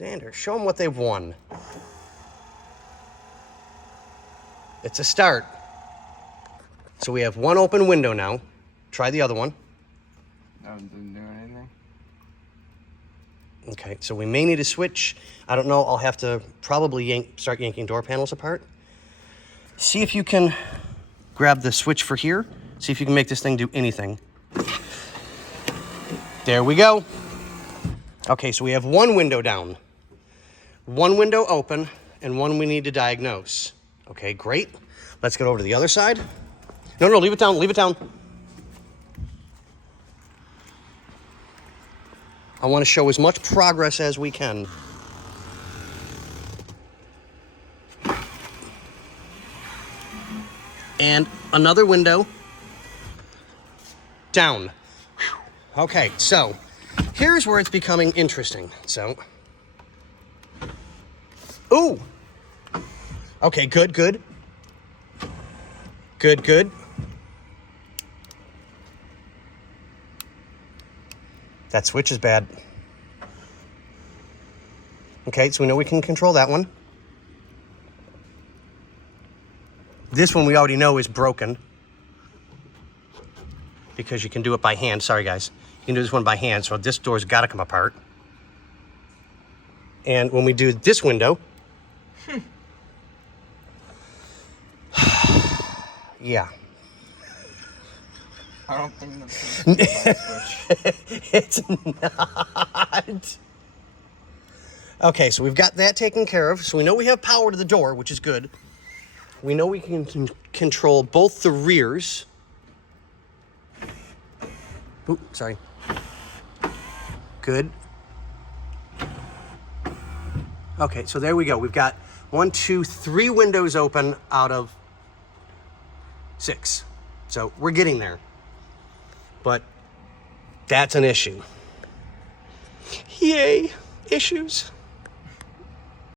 Xander, show them what they've won. It's a start. So we have one open window now. Try the other one. That one didn't do anything. Okay, so we may need a switch. I don't know. I'll have to probably start yanking door panels apart. See if you can grab the switch for here. See if you can make this thing do anything. There we go. Okay, so we have one window down, one window open, and one we need to diagnose. Okay, great. Let's get over to the other side. No, leave it down, leave it down. I want to show as much progress as we can. And another window down. Okay, so here's where it's becoming interesting. So, ooh. Okay, good. Good. That switch is bad. Okay, so we know we can control that one. This one we already know is broken because you can do it by hand. Sorry, guys. You can do this one by hand, so this door's got to come apart. And when we do this window, yeah. I don't think that's a switch. It's not. Okay, so we've got that taken care of. So we know we have power to the door, which is good. We know we can control both the rears. Ooh, sorry. Good. Okay, so there we go. We've got 1, 2, 3 windows open out of 6. So we're getting there. But that's an issue. Yay, issues.